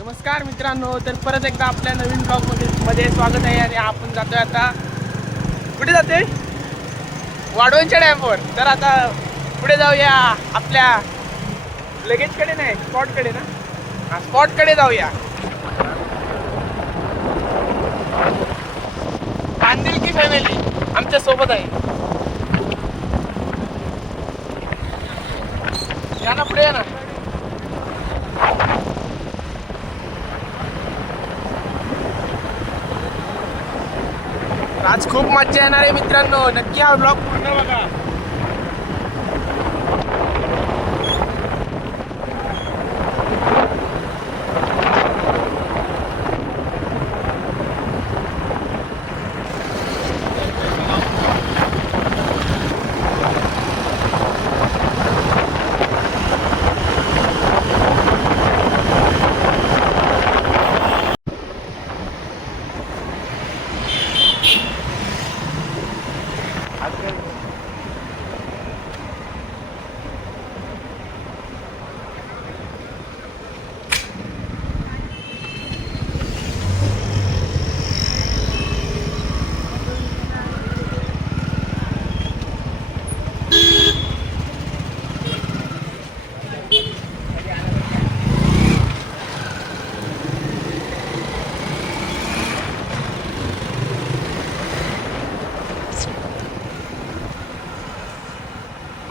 नमस्कार मित्रांनो तर परत एकदा आपल्या नवीन ब्लॉगमध्ये स्वागत आहे आणि आपण जातोय आता कुठे जाते? वाढवणच्या डॅमवर. तर आता पुढे जाऊया आपल्या लगेजकडे नाही स्पॉटकडे ना? हा स्पॉटकडे जाऊया. की फॅमिली आमच्यासोबत आहे. या ना पुढे या ना. आज खूप मज्जा येणार आहे मित्रांनो. नक्की हा ब्लॉग पूर्ण बघा.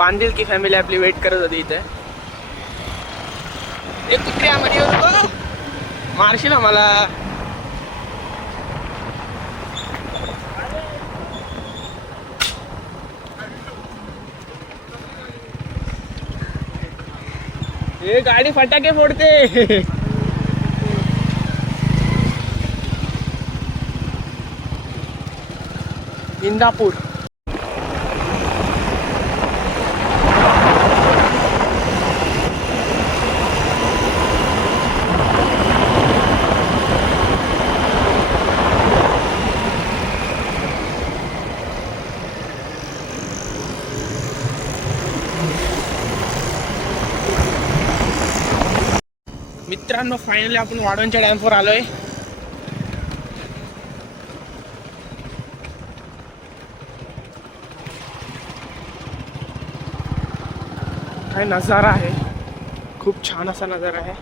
बांधील की फॅमिली आपली वेट करत होती इथे. एक कुत्र्या मध्ये होतो मारशील आम्हाला मला. हे गाडी फटाके फोडते. इंदापूर. मित्रांनो फायनली आपण वाडवणच्या डॅमवर आलोय. काय नजारा आहे. खूप छान असा नजारा आहे.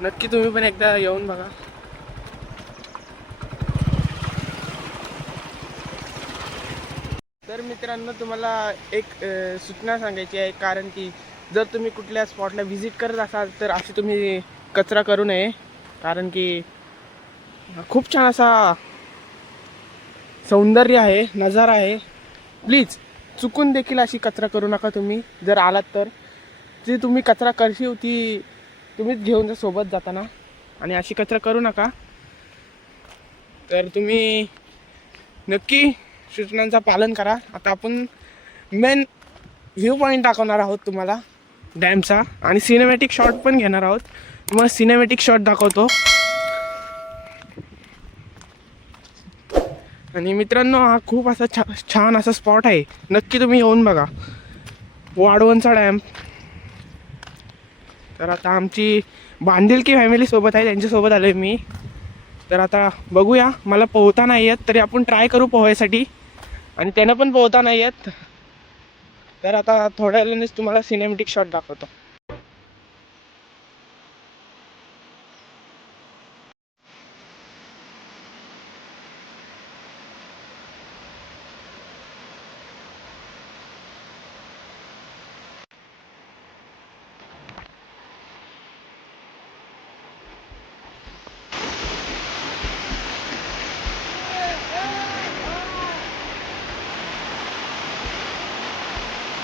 नक्की तुम्ही पण एकदा येऊन बघा. तर मित्रांनो तुम्हाला एक सूचना सांगायची आहे कारण की जर तुम्ही कुठल्या स्पॉटला व्हिजिट करत असाल तर असे तुम्ही कचरा करू नये. कारण की खूप छान असा सौंदर्य आहे नजारा आहे. प्लीज चुकून देखील अशी कचरा करू नका तुम्ही. जर आलात तर. जी तुम्ही कचरा करशी ती तुम्हीच घेऊन जा सोबत जाताना. आणि अशी कचरा करू नका. तर तुम्ही नक्की सूचनांचं पालन करा. आता आपण मेन व्ह्यू पॉईंट दाखवणार आहोत तुम्हाला. डॅमचा. आणि सिनेमॅटिक शॉट पण घेणार आहोत. तुम्हाला सिनेमॅटिक शॉट दाखवतो. आणि मित्रांनो हा खूप असा छा छान असा स्पॉट आहे. नक्की तुम्ही येऊन बघा. वाढवणचा डॅम. तर आता आमची बांधिलकी फॅमिलीसोबत आहे. त्यांच्यासोबत आलो आहे मी. तर आता बघूया. मला पोहता नाही येत तरी आपण ट्राय करू पोहायसाठी. आणि त्यानं पण पोहता नाही येत. तर आता थोड्या वेळानेच तुम्हाला सिनेमॅटिक शॉट दाखवतो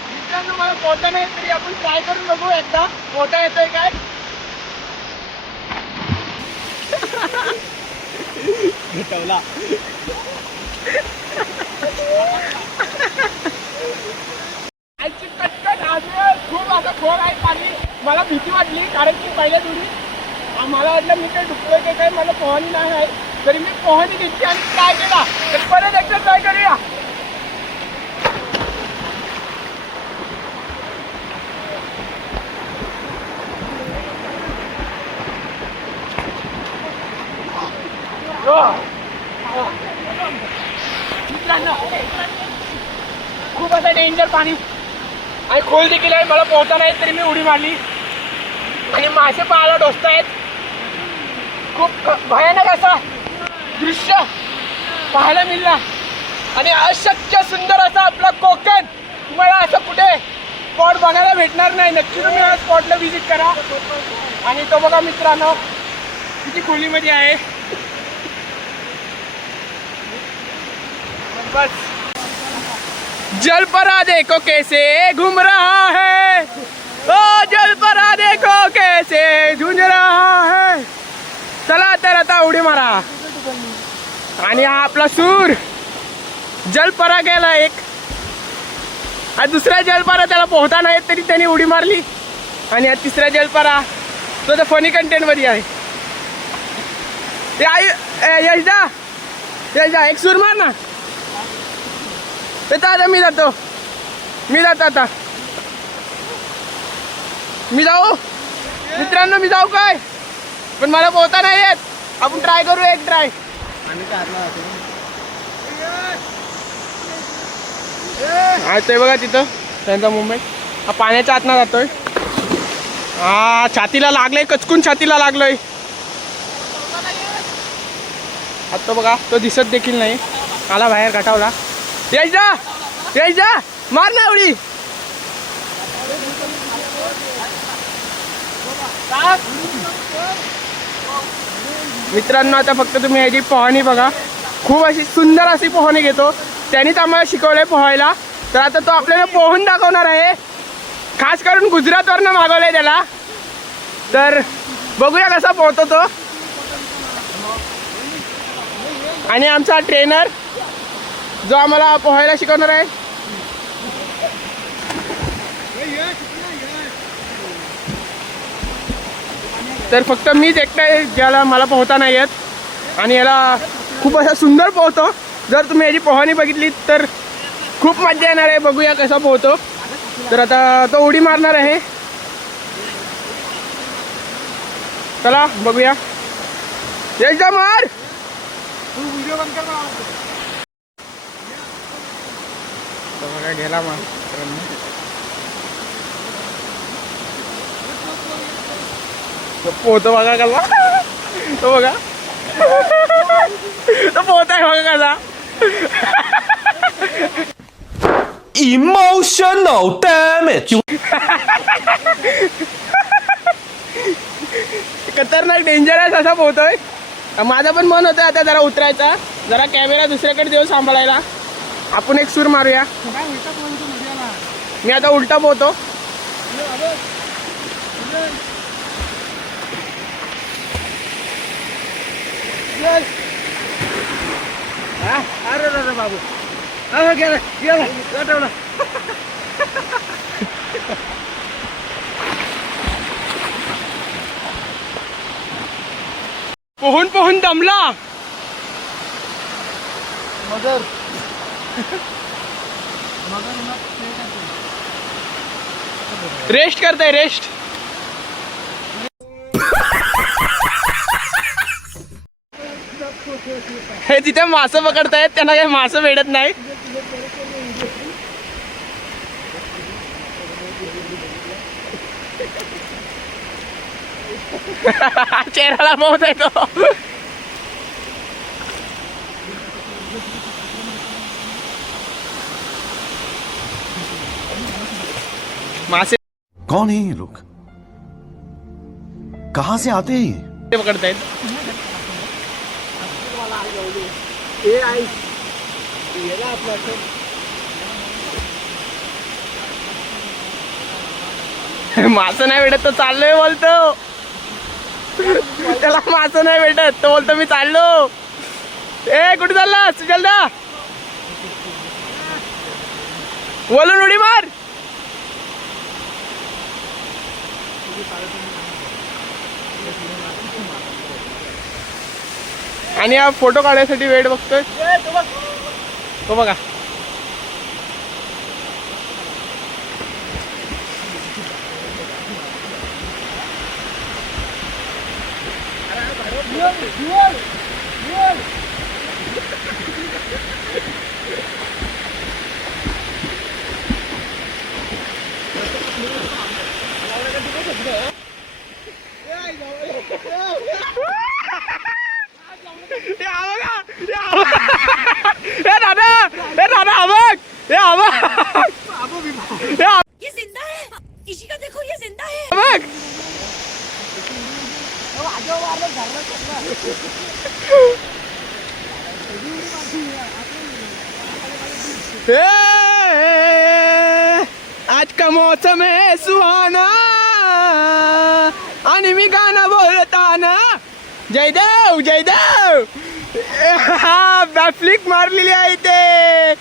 मित्रांनो मला पोहता नाही तरी आपण ट्राय करून बघू एकदा. पोहता येतोय काय? भेटवला. आजची कटकट आज खूप आता खोल आहे पाणी. मला भीती वाटली कारण की पहिल्या दुरी मला वाटलं मी काही की काय मला पोहणी नाही आहे. तरी मी पोहणी घेतली आणि ट्राय केला तर परत एकदा ट्राय करूया मित्रांनो खूप असं डेंजर पाणी. आणि खोल देखील आहे मला पोहता नाही तरी मी उडी मारली. आणि मासे पाहायला डोसतायत. खूप भयानक असा दृश्य पाहायला मिळला. आणि अशक्य सुंदर असा आपला कोकण तुम्हाला असं कुठे स्पॉट बघायला भेटणार नाही. नक्की तुम्ही या स्पॉटला व्हिजिट करा. आणि तो बघा मित्रांनो किती खोलीमध्ये आहे. बस. जलपरा देखो कैसे घूम रहा है? ओ जलपरा देखो कैसे झुंझ रहा है? चला तर आता उडी मारा. आणि हा आपला सूर. जलपरा गेला एक. आणि दुसरा जलपरा त्याला पोहता नाही तरी त्याने उडी मारली. आणि हा तिसरा जलपरा तो तर फनी कंटेंटमध्ये आहे. यश यशदा यशदा एक सूर मार ना. येतो आता मी जातो. मी जातो आता. मी जाऊ? मित्रांनो मी जाऊ काय? पण मला पोहता नाही येत. आपण ट्राय करू एक ट्राय हा ते बघा तिथं त्यांचा मुंबई. हा पाण्याच्या आतनं जातोय. हा छातीला लागलंय कचकून छातीला लागलोय. आता बघा तो दिसत देखील नाही. आला बाहेर गटावला यश जा यश जा मार ना एवढी. मित्रांनो आता फक्त तुम्ही याची पोहणी बघा. खूप अशी सुंदर अशी पोहणी घेतो. त्यांनीच आम्हाला शिकवलंय पोहायला. तर आता तो आपल्याला पोहून दाखवणार आहे. खास करून गुजरातवरनं मागवलंय त्याला. तर बघूया कसा पोहतो तो. आणि आमचा ट्रेनर जो आम्हाला पोहायला शिकवणार आहे. तर फक्त मीच एकटा आहे ज्याला मला पोहता नाही येत. आणि याला खूप असा सुंदर पोहतो. जर तुम्ही याची पोहणी बघितली तर खूप मजा येणार आहे. बघूया कसा पोहतो. तर आता तो उडी मारणार आहे. चला बघूया. एकदा मार. तो बघा गेला मग. तो पोहतो बघा कसा. तो बघा. तो पोहत आहे बघा कसा. Emotional damage. खतरनाक डेंजरस असा पोहतोय माझं पण मन होतं आता जरा उतरायचा. जरा कॅमेरा दुसऱ्याकडे देऊ सांभाळायला. आपण एक सूर मारूया. मी आता उलटा पोहतो. अरे दादा बाबू. अरे गेला गेला गटवला पोहून पोहून दमला. मदर. रेस्ट करताय रेस्ट. हे तिथे मासं पकडतायत त्यांना काही मासं भेटत नाही चेहऱ्याला मोत आहे तो. मासे कौन है ये लोग? कहां से आते हैं ये? पकडतायत हे. मासं नाही भेटत तो चाललोय बोलतो। त्याला मासं नाही भेटत तो बोलतो मी चाललो। ए कुठे चाललास? सुजलदा? बोलून उडी मार। आणि हा फोटो काढण्यासाठी वेळ बघतोय? तो बघा हे हा बघा, हे हा बघा. हे दादा हे दादा हा बघ हे हा बघ. हे हा ये जिंदा है इसी का देखो ये जिंदा है बघ ए, आज का मौसम है सुहाना। आणि मी गाणं बोलताना जयदेव जयदेव बॅफ्लिक मारलेली आहे ते ए,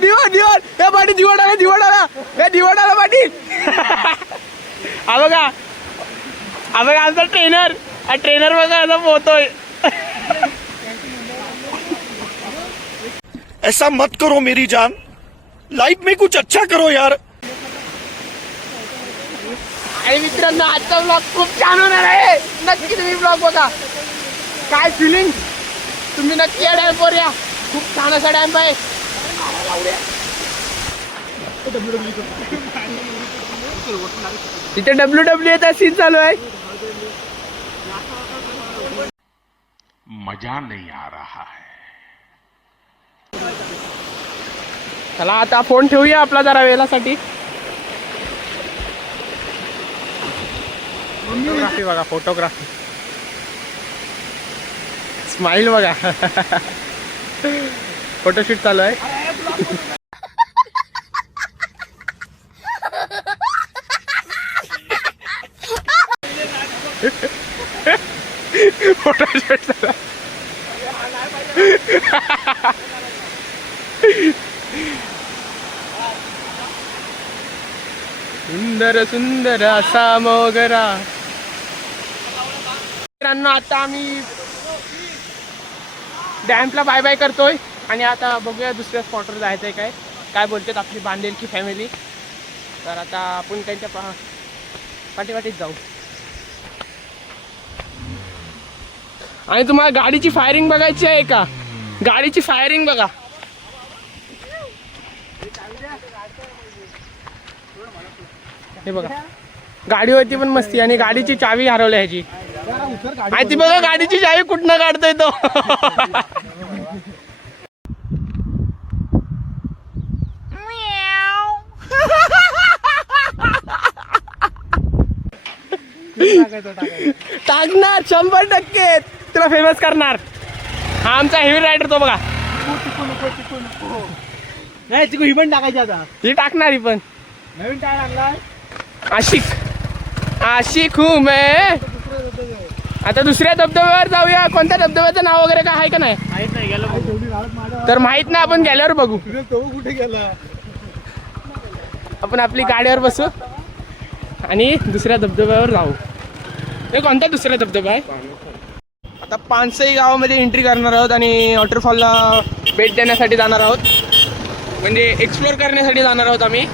दिवड दिवड हे पाठी दिवड आला दिवड आला हे दिवड आला पाठी हा बघा हा बघा आमचा ट्रेनर हा ट्रेनर बघा आता पोहतोय ऐसा मत करो मेरी जान। लाइफ में कुछ अच्छा करो यार। आणि मित्रांनो आजचा ब्लॉग खूप छान होणार आहे. नक्की तुम्ही ब्लॉग बघा. काय फिलिंग तुम्ही नक्की या डॅमवर या. खूप छान असा डॅम्प आहे. तिथे डब्ल्यू डब्ल्यू चा सीन चालू आहे. मजा नहीं आ रहा है। चला आता फोन ठेवूया आपला जरा वेळासाठी. फोटोग्राफी बघा फोटोग्राफी स्माइल बघा. फोटोशूट चालू आहे. फोटोशूट चालू आहे. सुंदर सुंदर असा मोगरा. मित्रांनो आता आम्ही डॅम्पला बाय बाय करतोय. आणि आता बघूया दुसऱ्या स्पॉटवर जायचं आहे काय. काय बोलतात आपली बांधेलची फॅमिली तर आता आपण त्यांच्या पा पाठीपाठीच जाऊ. आणि तुम्हाला गाडीची फायरिंग बघायची आहे का? गाडीची फायरिंग बघा. हे बघा. गाडीवरती पण मस्ती आणि गाडीची चावी हरवली ह्याची. ती बघा गाडीची चावी कुठनं काढतोय तो. टाकणार शंभर टक्के. तुला फेमस करणार. हा आमचा हेवी रायडर तो बघा. नाही तिकडे ही पण टाकायची आता. ही टाकणार ही पण. नवीन टायर आणलाय. आशिक. आशिक हू मैं. आता दुसऱ्या धबधब्यावर जाऊया. कोणत्या धबधब्याचं नाव वगैरे काय आहे का नाही? तर माहीत नाही आपण गेल्यावर बघू. तो कुठे गेला? आपण आपली गाडीवर बसू आणि दुसऱ्या धबधब्यावर जाऊ. हे कोणता दुसरा धबधबा आहे? आता पानसई गावामध्ये एंट्री करणार आहोत आणि वॉटरफॉलला भेट देण्यासाठी जाणार आहोत. म्हणजे एक्सप्लोर करण्यासाठी जाणार आहोत आम्ही.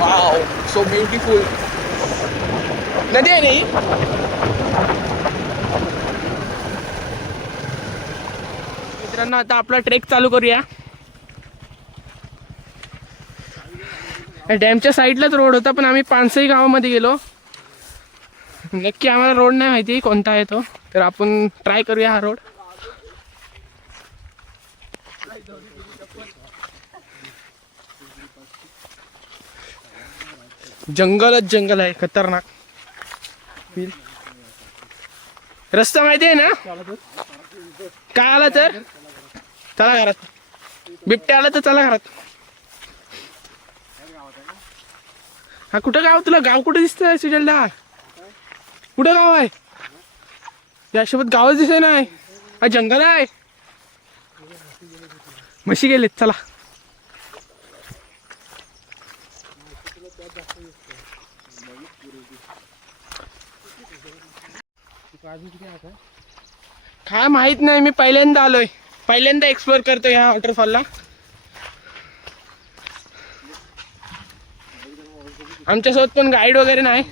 वाव सो ब्युटिफुल नदी आहे मित्रांनो आता आपला ट्रेक चालू करूया. डॅमच्या साईडलाच रोड होता पण आम्ही पानसई गावामध्ये गेलो. नक्की आम्हाला रोड नाही माहिती कोणता आहे तो तर आपण ट्राय करूया हा रोड. जंगलच जंगल आहे खतरनाक. होईल. रस्ता माहिती आहे ना? काय आला तर? चला घरात. बिबट्या आला तर चला घरात. हा कुठं गाव? तुला गाव कुठं दिसतंय सुजलदा? कुठं गाव आहे? यासोबत गावच दिसत नाही. हा जंगल आहे. म्हशी गेलेत चला. काय माहीत नाही मी पहिल्यांदा आलोय. पहिल्यांदा एक्सप्लोर करतोय ह्या वॉटरफॉलला आमच्यासोबत पण गाईड वगैरे नाही.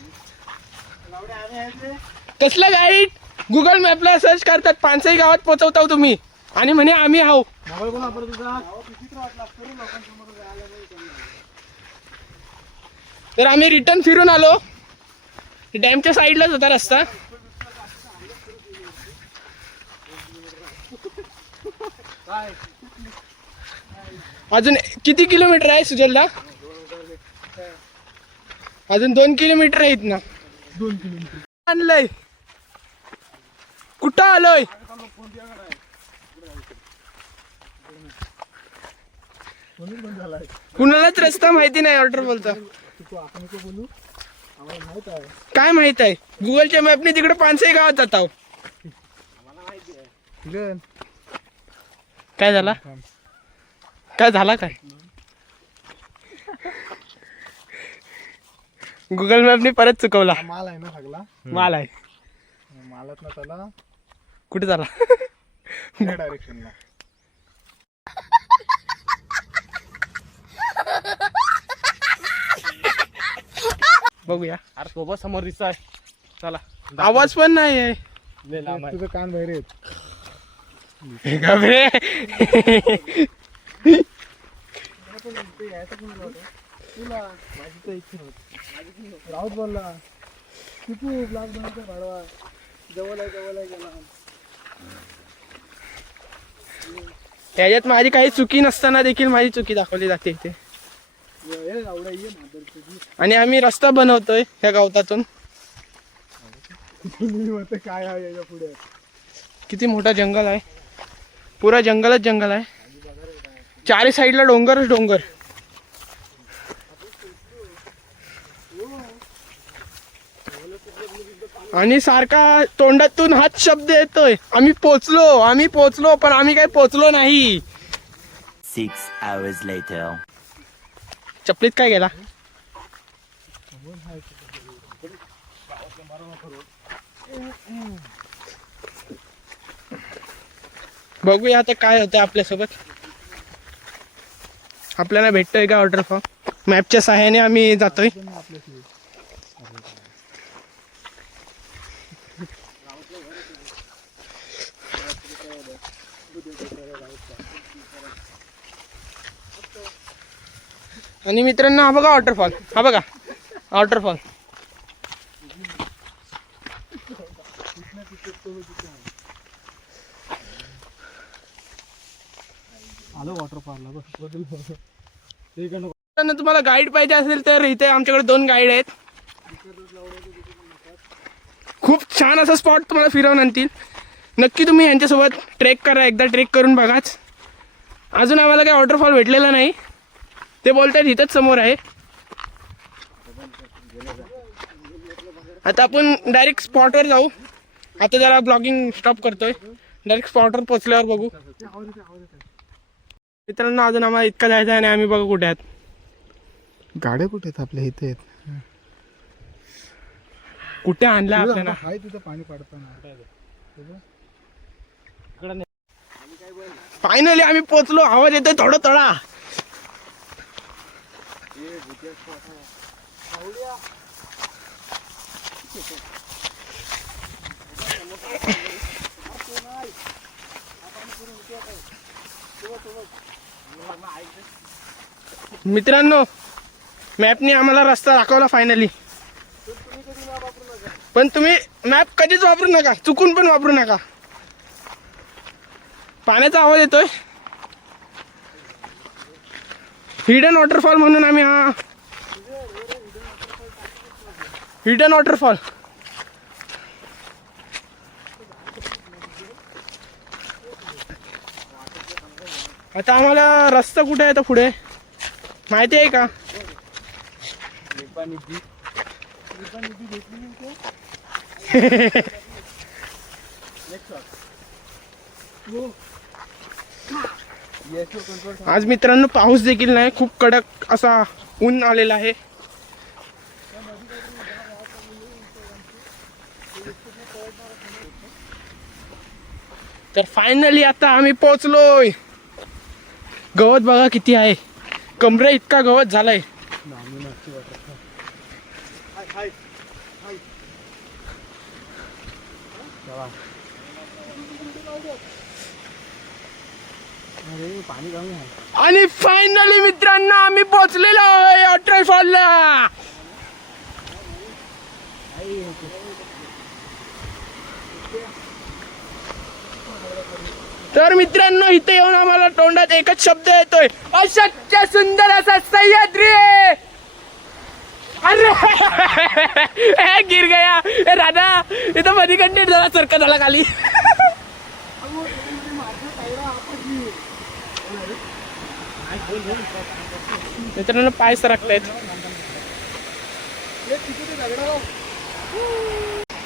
कसलं गाईड गुगल मॅपला सर्च करतात पानसई गावात पोहोचवता तुम्ही. आणि म्हणे आम्ही आहो. तर आम्ही रिटर्न फिरून आलो. डॅमच्या साईडलाच होता रस्ता. अजून किती किलोमीटर आहे सुजलला? अजून दोन किलोमीटर आहेत ना. दोन किलोमीटर आणलंय. कुठं आलोय? कुणालाच रस्ता माहिती नाही ऑर्डर बोलता. काय माहीत आहे? गुगलच्या मॅपने तिकडे पानसे गावात जात आहो. काय झाला? काय झाला काय? गुगल मॅपने परत चुकवला. माल आहे ना सगळा. माल आहे. मालात ना त्याला कुठे झाला? त्या डायरेक्शनला बघूया. अरे सोबत समोर दिसत आहे चला. आवाज पण नाही आहे. तुझं कान बाहेर घाबरे राऊत बोलला किती भाडवा जवळ आहे जवळ आहे गेला त्याच्यात माझी काही चुकी नसताना देखील माझी चुकी दाखवली जाते इथे. आणि आम्ही रस्ता बनवतोय ह्या गवतातून. काय आहे याच्यापुढे? किती मोठा जंगल आहे. पुरा जंगलच जंगल आहे. चारी साईडला डोंगरच डोंगर. आणि सारखा तोंडातून हाच शब्द येतोय. आम्ही पोचलो आम्ही पोचलो पण आम्ही काही पोचलो नाही. Six hours later. चपलीत काय गेला? बघूया आता काय होतं आपल्यासोबत. आपल्याला भेटतोय का वॉटरफॉल फॉर्म मॅपच्या सहाय्याने आम्ही जातोय. आणि मित्रांनो हा बघा वॉटरफॉल हा बघा वॉटरफॉल आलो वॉटरफॉलला बस बदल ठीक आहे मित्रांनो तुम्हाला गाईड पाहिजे असेल तर इथे आमच्याकडे दोन गाईड आहेत. खूप छान असा स्पॉट तुम्हाला फिरवून आणतील. नक्की तुम्ही यांच्यासोबत ट्रेक करा एकदा ट्रेक करून बघाच. अजून आम्हाला काही वॉटरफॉल भेटलेला नाही. ते बोलतात इथंच समोर आहे. आता आपण डायरेक्ट स्पॉटवर जाऊ. आता जरा ब्लॉगिंग स्टॉप करतोय. डायरेक्ट स्पॉटवर पोचल्यावर बघू. मित्रांनो अजून आम्हाला इतका जायचं आहे आणि आम्ही बघू कुठे आहेत. गाड्या कुठे आहेत? आपल्या इथे आहेत. कुठे आणलं आपल्याला? हाय तिथं पाणी पडताना. फायनली आम्ही पोचलो. आवाज येतोय थोडं थोडा मित्रांनो मॅपने आम्हाला रस्ता दाखवला फायनली पण तुम्ही मॅप कधीच वापरू नका चुकून पण वापरू नका. पाण्याचा आवाज येतोय. हिडन वॉटरफॉल म्हणून आम्ही हा हिडन वॉटरफॉल आता आम्हाला रस्ता कुठे आहे तर पुढे? माहिती आहे का? आज मित्रांनो पाऊस देखील नाही खूप कडक असा ऊन आलेला आहे. तर फायनली आता आम्ही पोहोचलोय. गवत बघा किती आहे. कमरे इतका गवत झालाय. आणि फायनली मित्रांनो आम्ही पोहोचलेलो आहे वॉटरफॉलला तर मित्रांनो इथे येऊन आम्हाला तोंडात एकच शब्द येतोय. अशक्य सुंदर असा सह्याद्री! अरे! गिर गया ए राधा! इथं मधी कंटेंट झाला सरका झाला खाली. मित्रांनो पाय सरकलेत.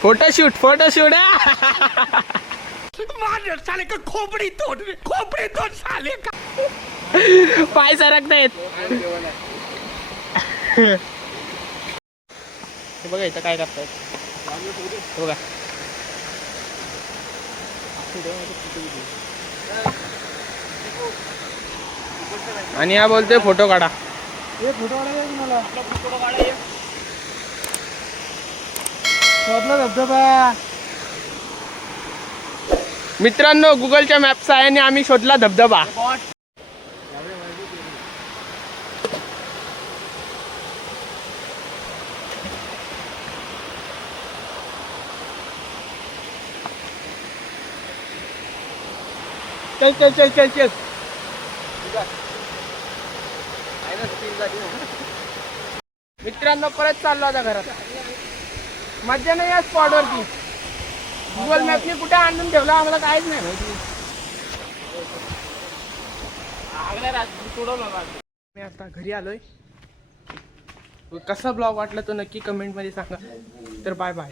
फोटोशूट फोटोशूट साले का खोपड़ी तोड़ खोपड़ी तोड़ साले का पाय सरकतायत. हे बघा इथं काय करतायत. हे बघा. आणि हा बोलतोय फोटो काढा. हे फोटो शोधला धबधबा. मित्रांनो गुगलच्या मॅपच्या सहाय्याने आम्ही शोधला धबधबा. चल चल चल चल चल. मित्रांनो परत चाललो आता घरात. मज्जा नाही या स्पॉटवरती गुगल मॅपने कुठे आणून ठेवलं? आम्हाला काहीच नाही माहिती. मी आता घरी आलोय. कसा ब्लॉग वाटला तो नक्की कमेंटमध्ये सांगा. तर बाय बाय.